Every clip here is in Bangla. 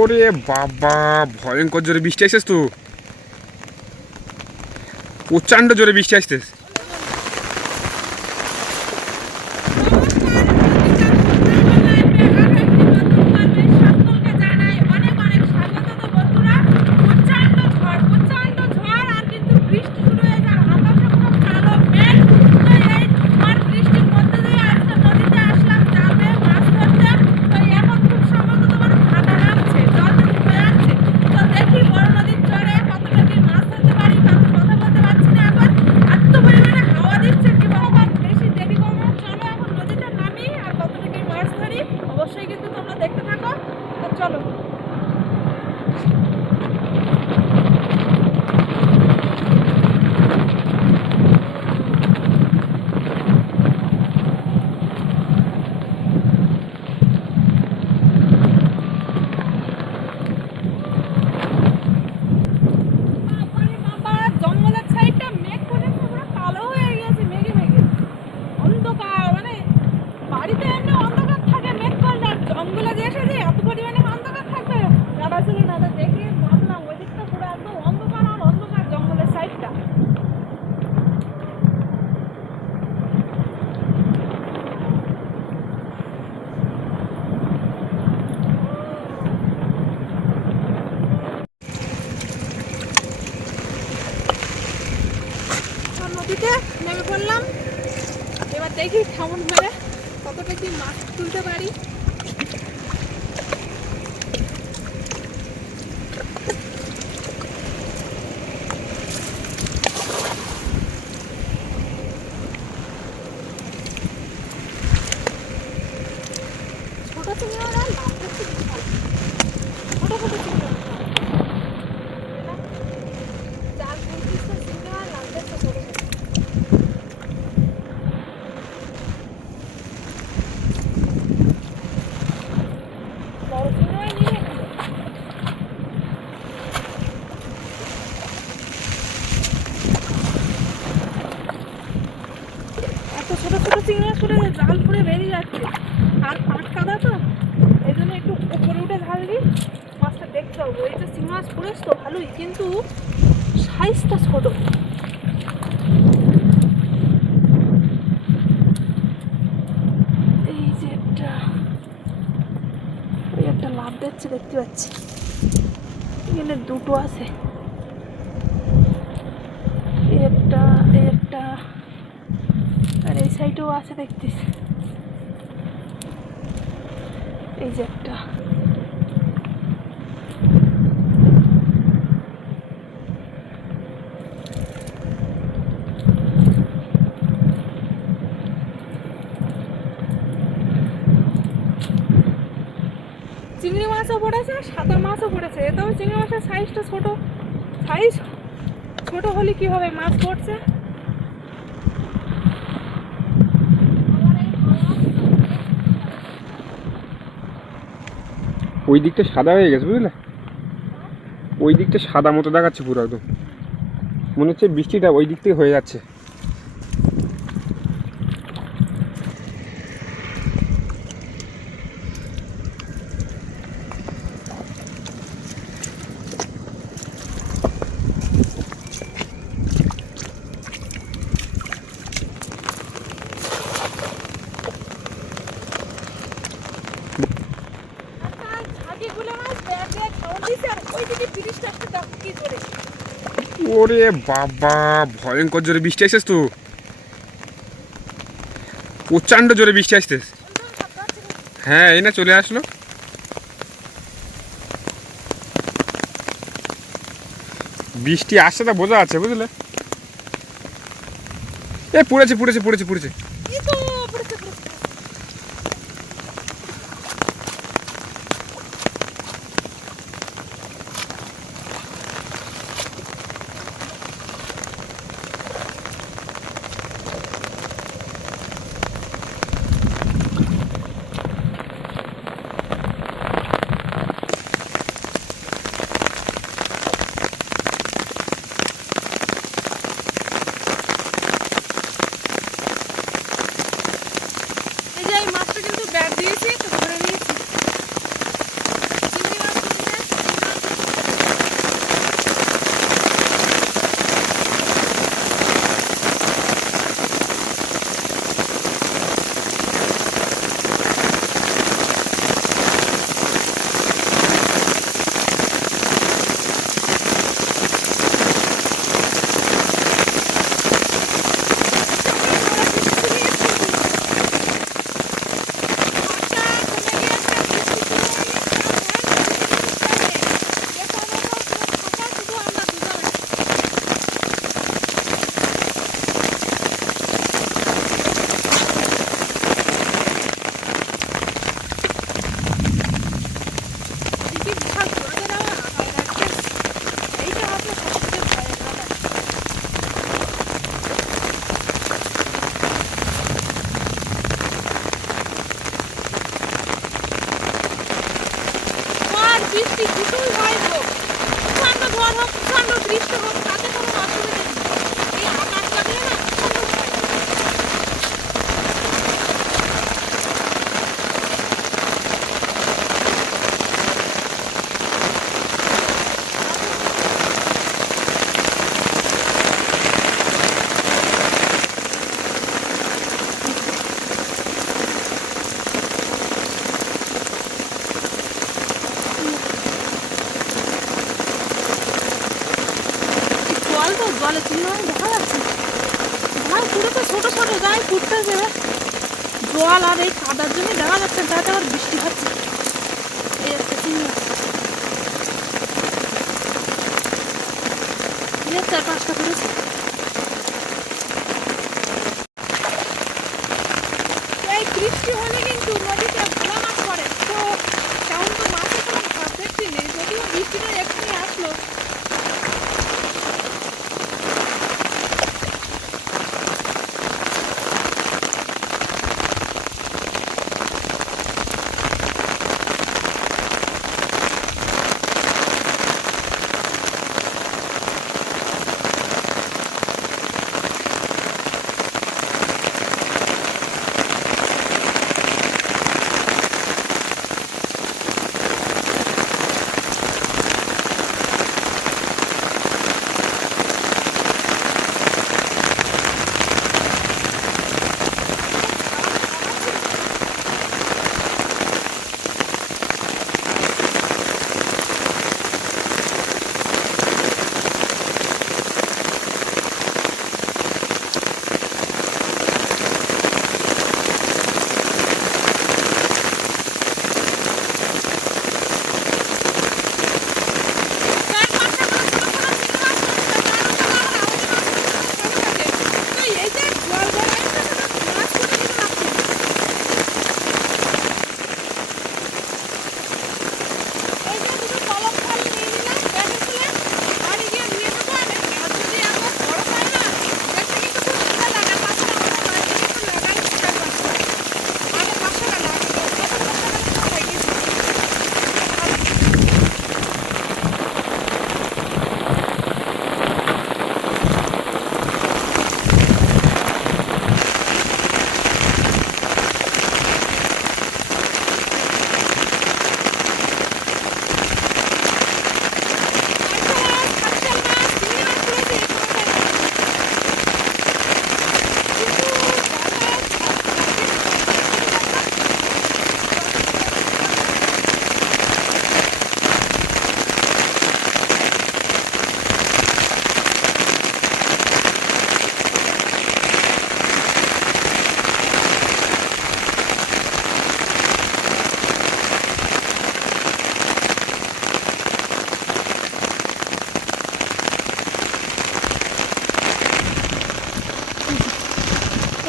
ওরে বাবা, ভয়ঙ্কর জোরে বৃষ্টি আসছিস তো, প্রচণ্ড জোরে বৃষ্টি আসছিস। অবশ্যই কিন্তু তোমরা দেখতে থাকো। তো চলো। জঙ্গলের সাইডটা মেঘ করে পুরো কালো হয়ে গেছে, মেঘে মেঘে অন্ধকার, মানে বাড়িতে এমনি অন্ধকার থাকে মেঘ করলে, আর জঙ্গলে যে এসে যে এত পরিমাণে অন্ধকার থাকবে জানা ছিল না। তো দেখে ভাবলাম ওই দিকটা পুরো একদম অন্ধকার আর অন্ধকার জঙ্গলের সাইডটা। নদীতে নেমে পড়লাম, এবার দেখি কেমন মেরে কতটা কি মাছ তুলতে পারি। ছোট চিংড়ি মাছ আর লাভ দেখছি, ছোট ছোট চিংড়ি জাল পঁচিশ চিংড়ি মাছ লাভ দেখছে ছোট ছোট। বড় চিংড়ি মাছ নিয়ে এত ছোট ছোট চিংড়ি মাছ করে জাল পুড়ে বেরিয়ে যাচ্ছে, আর পাট কাদা তো এই জন্য একটু উপরে উঠে ঢালবি, মাছটা দেখতে হবে। ওই যে চিংড়ি মাছ পড়েছ তো ভালোই, কিন্তু সাইজটা ছোট। এই যে একটা, ওই একটা লাভ দিচ্ছে দেখতে পাচ্ছি, এখানে দুটো আছে, এই একটা আর এই সাইডেও আছে দেখতেছি, এই যে একটা। চিংড়ি মাছও পড়েছে, সাদা মাছও পড়েছে, তবে চিংড়ি মাছের সাইজটা ছোট। সাইজ ছোট হলে কি হবে, মাছ পড়ছে। ওই দিকটা সাদা হয়ে গেছে বুঝলে, ওই দিকটা সাদা মতো দেখাচ্ছে পুরো একদম, মনে হচ্ছে বৃষ্টিটা ওই দিক থেকে হয়ে যাচ্ছে। ওরে বাবা, ভয়ঙ্কর জোরে বৃষ্টি আসছিস তো, প্রচণ্ড জোরে বৃষ্টি আসছিস। হ্যাঁ, এই না চলে আসলো। বৃষ্টি আসছে তা বোঝা আছে বুঝলে। এ পড়েছে পড়েছে পড়েছে পড়েছে। আকৃষ্ট হোক তাতে কোনো অসুবিধা নেই। এই আকাশ লাগলে না সুন্দর হয়। জল তো জলে চিংড়ি মাছ দেখা যাচ্ছে ভাই পুরো তো ছোটো ছোটো গায়ে ফুটতেছে জল আর এই কাদার জন্য দেখা যাচ্ছে তাতে আবার বৃষ্টি হচ্ছে এই একটা চিংড়ি মাছ এই 4-5টা করেছে এই বৃষ্টি হলে কিন্তু নদীতে ভালো মাছ পড়ে তো তেমন তো মাছের কোনো ভাব দেখতে নেই যদিও বৃষ্টিটা এক্ষুনি আসলো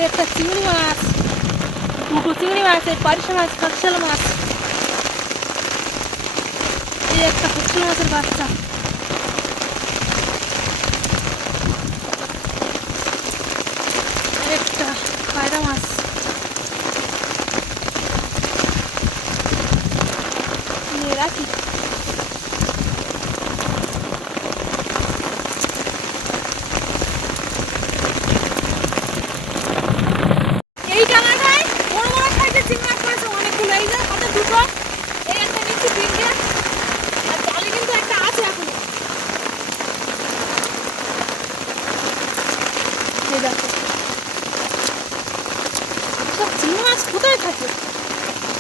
একটা চিংড়ি মাছ দুটো চিংড়ি মাছ এই পারিশা মাছ কাকশাল মাছ এই একটা কাকশাল মাছের বাচ্চা একটা পায়রা মাছ নিয়ে রাখি এই জায়গাটায় বড় বড় সাইজের চিংড়ি মাছ পড়েছে অনেকগুলো এই যে হাতে দুটো এই একটা নিচ্ছি তিনটে আর জালে কিন্তু একটা আছে এখন এই দেখো সব চিংড়ি মাছ কোথায় থাকে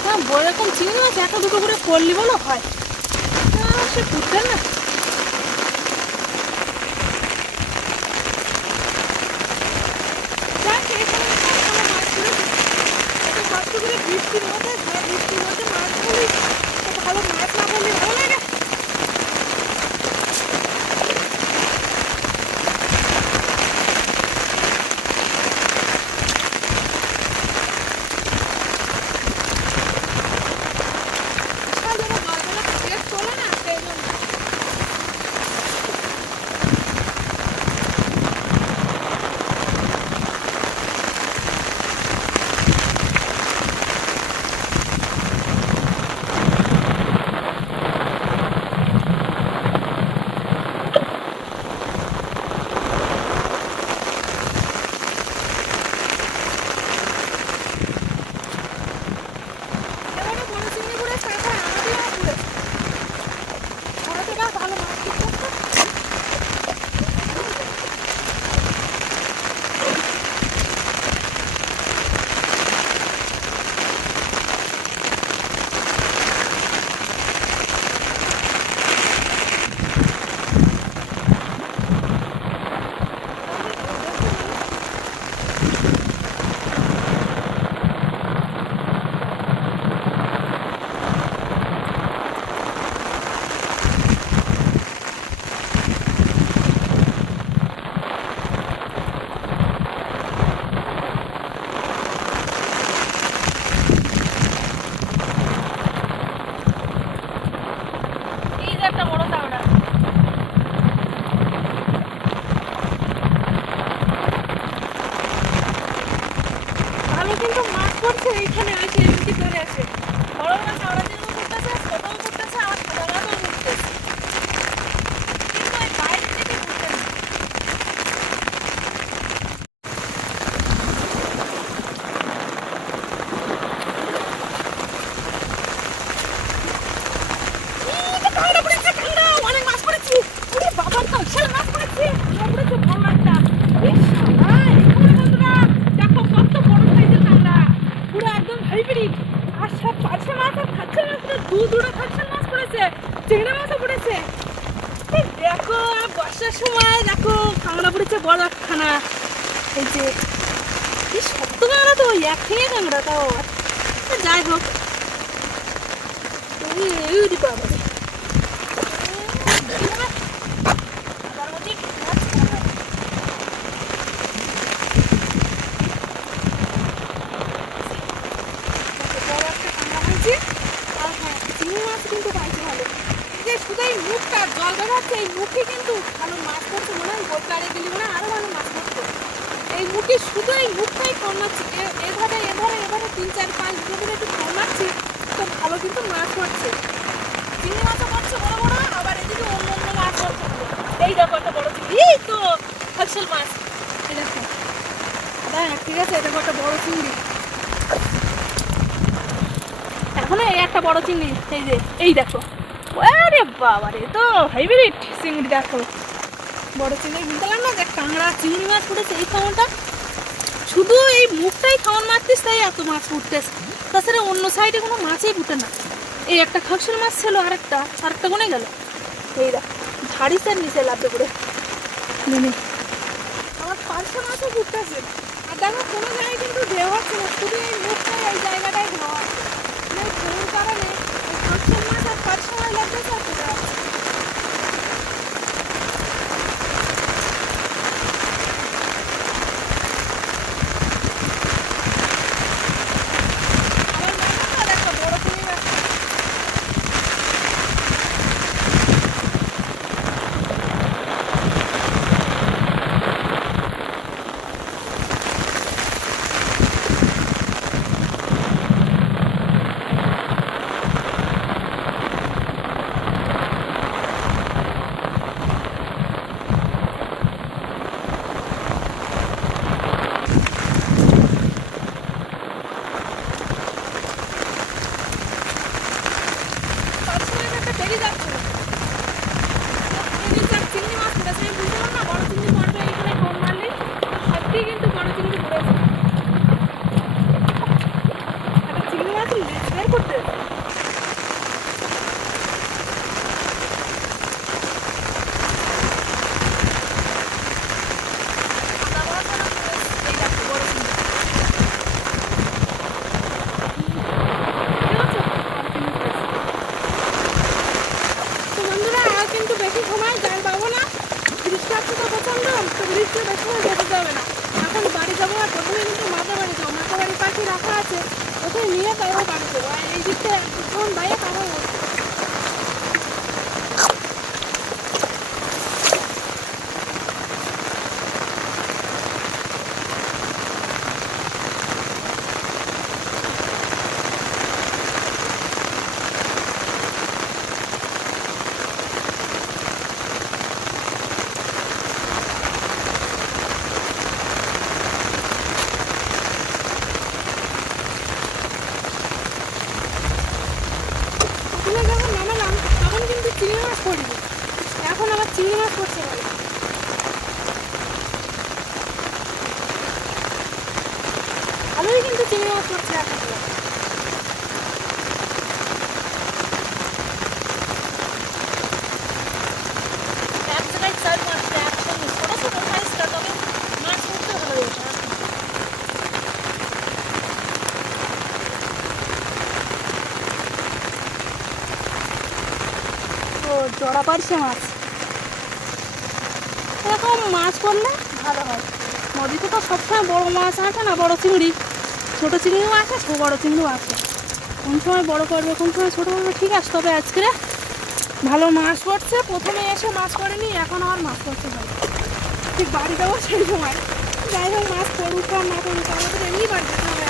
হ্যাঁ বড় রকম চিংড়ি মাছ একটা দুটো করে পড়লি বলো হয় সে পুঁততেন না বৃষ্টির মধ্যে বৃষ্টির মধ্যে মাছ ধরি ভালো মাছ না ধরলে ভালো লাগে চলে না সেই জন্য ওখানে আসে এমনি ধরে আসে বড় বড় চাওড়া চিংড়ি করতেছে ছোটও করতেছে আর সাদা মাছও করতেছে কিন্তু ওই বাইরে থেকে করতে না কাঁকড়া পড়েছে কাঁকড়া অনেক মাছ পড়েছে ওরে বাবার কাঁকড়া মাছ পড়েছে পড়েছে বড় একটা ইস ভাই বন্ধুরা দেখো কত বড় সাইজের কাঁকড়া পুরো একদম হাইব্রিড আর সব পাঁচশো মাছ আর খাচ্ছে মাছ দুটো খাচ্ছে মাছ পড়েছে চিংড়ি মাছও পড়েছে এই দেখো বর্ষার সময় দেখো কাঁকড়া পড়েছে বড় একখানা এই যে কি শক্ত কাঁকড়া তো এক ঠেঙে কাঁকড়া তাও যাই হোক এই বাবা শুধুই মুখটা জল বেরোচ্ছে এই মুখে কিন্তু ভালো মাছ পড়ছে মনে হয় গোটারে গেলে মনে হয় আরো ভালো মাছ পড়ছে এই মুখে শুধু এই মুখটাই কমাচ্ছি এভাবে এভাবে এভাবে 3-4-5 ধরে একটু কমাচ্ছি তো ভালো কিন্তু মাছ পড়ছে চিংড়ি মাছও পড়ছে বড় বড় আবার এদিকে অন্য অন্য মাছ পড়ছে এই দেখো একটা বড় চিংড়ি এই তো হাকসেল মাছ এই দেখো ঠিক আছে এটা একটা বড় চিংড়ি এখনো এই একটা বড় চিংড়ি এই যে এই দেখো আরে বাবা রে তো হাইব্রিড চিংড়ি দেখো বড় চিংড়ি বুঝলাম না দেখ কাঁকড়া চিংড়ি মাছ পড়েছে এই খাওয়াটা শুধু এই মুখটাই খাওয়ান মারতিস তাই এত মাছ ফুটতেছে তাছাড়া অন্য সাইডে কোনো মাছই ফুটে না এই একটা খাকসেল মাছ ছিল আরেকটা কোনে গেল এই দেখ ঝাড়িসের নিচে লাভে করে আমার 500 মাছও ফুটতেছে আর দেখো কোনো জায়গায় কিন্তু ঢেউ হচ্ছে না শুধু এই মুখটাই এই জায়গাটায় ঢেউ হচ্ছে ঢেউর কারণে খাকসেল মাছ আর 500 মাছ লাগতেছে আর ফুটে যাচ্ছে এখন বাড়ি যাবো আর প্রথমে কিন্তু মাথা বাড়ি যাবো মাথা বাড়ি পাখি রাখা আছে ওখানে নিয়ে তারপর বাড়ি যাবো আর এই দিকটা এখন বাইরে কারো চিংড়ি মাছ পড়িনি এখন আবার চিংড়ি মাছ পড়ছে ভালোই কিন্তু চিংড়ি মাছ পড়ছে এখন এক জায়গায় 4-5টা একসঙ্গে ছোটো ছোটো সাইজটা তবে মাছ পড়তে ভালো হয়েছে জড়া পারছে মাছ এরকম মাছ পড়লে ভালো হয় নদীতে তো সবসময় বড় মাছ আসে না বড় চিংড়ি ছোট চিংড়িও আসে বড় চিংড়িও আসে কোন সময় বড় পড়বে কোন সময় ছোটো পড়বে ঠিক আছে তবে আজকে ভালো মাছ পড়ছে প্রথমে এসে মাছ পড়েনি এখন আমার মাছ পড়ছে ভালো ঠিক বাড়ি যাবো সেই সময় যাই হোক মাছ পড়ুক আর না পড়ুক আমাদের এমনি বাড়ি যেতে হবে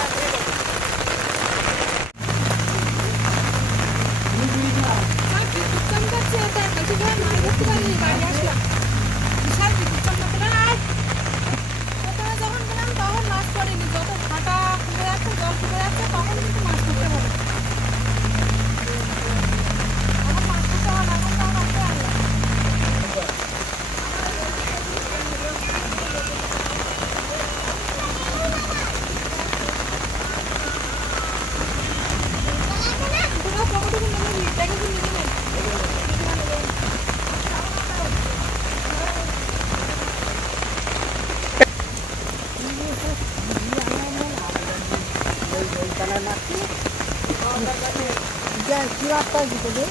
কি রাস্তা দিতে দে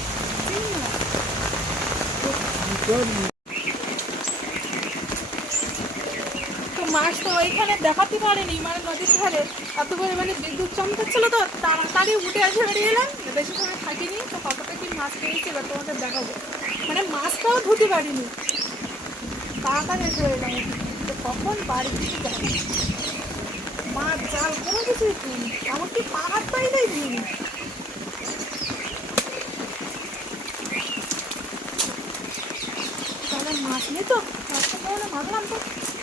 তো মাছ তো ওইখানে দেখাতে পারেনি, মানে নদীর ধারে এত পরিমাণে বিদ্যুৎ চমকাচ্ছিল তো তাড়াতাড়ি উঠে আসে বেরিয়ে এলাম, বেশি সময় থাকিনি। তো কতটা কি মাছ পেয়েছি এবার তোমাদের দেখাবো, মানে মাছটাও ধুতে পারিনি, তাড়াতাড়ি এসে এলাম। তো কখন বাড়ি থেকে যাবো, মাছ জাল কোনো কিছুই দিইনি, এমনকি পাহাড় পাইলেই দিইনি। তাহলে মাছ নেই তো, মাছটা তাহলে ভাবলাম তো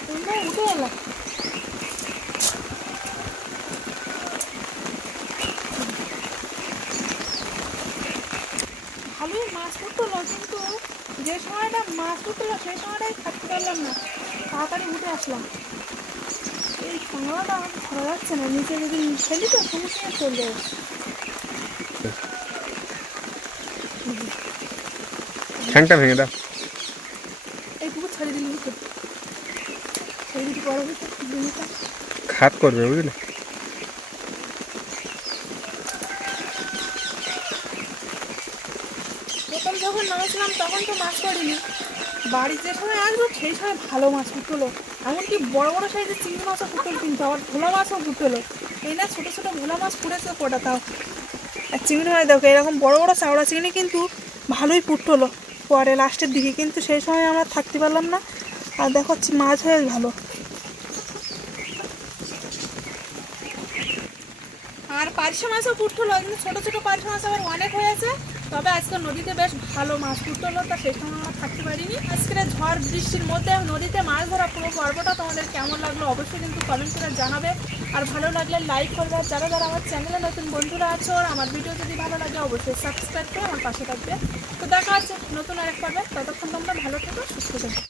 তোমরা উঠে এলাম। ভালোই মাছ উঠলো, কিন্তু যে সময়টা মাছ উঠলো সেই সময়টাই থাকতে পারলাম না, তাড়াতাড়ি উঠে আসলাম। এই সময়টা আমাকে ধরা যাচ্ছে না, নিচে যদি ফেলি তো সঙ্গে সঙ্গে চলে যাবে। ঠ্যাংটা ভেঙে দাও। এইটুকু ছেড়ে দিলি তো, ছেড়ে দিতে পারবো তো জিনিসটা। খাত করবে বুঝলে। প্রথম যখন নামেছিলাম তখন তো মাছ পড়িনি, বাড়ি যে সময় আসবো সেই সময় ভালো মাছ উঠলো, এমনকি বড় বড় সাইজের চিংড়ি মাছও পুটল, কিন্তু আবার ভোলা মাছও উঠলো। এই না ছোটো ছোটো ভোলা মাছ পুড়েছে কটা তাও, আর চিংড়ি মাছ দেখো এরকম বড় বড় চাওড়া চিংড়ি কিন্তু ভালোই পুটলো পরে লাস্টের দিকে, কিন্তু সেই সময় আমরা থাকতে পারলাম না। আর দেখো মাছ হয়ে ভালো। আর পার্শে মাছও পুটলো, কিন্তু ছোটো ছোটো পার্শে মাছ আবার অনেক হয়েছে। তবে আজকে নদীতে বেশ ভালো মাছ উঠলো, তা সেই সময় আমরা থাকতে পারিনি। আজকের ঝড় বৃষ্টির মধ্যে নদীতে মাছ ধরা পুরো পর্বটা তোমাদের কেমন লাগলো অবশ্যই কিন্তু কমেন্ট করে জানাবে। আর ভালো লাগলে লাইক করবে, আর যারা যারা আমার চ্যানেলে নতুন বন্ধুরা আছো আর আমার ভিডিও যদি ভালো লাগে অবশ্যই সাবস্ক্রাইব করে আমার পাশে থাকবে। তো দেখা হচ্ছে নতুন আরেক পর্বে, ততক্ষণ তোমরা ভালো থেকো, সুস্থ থেকো।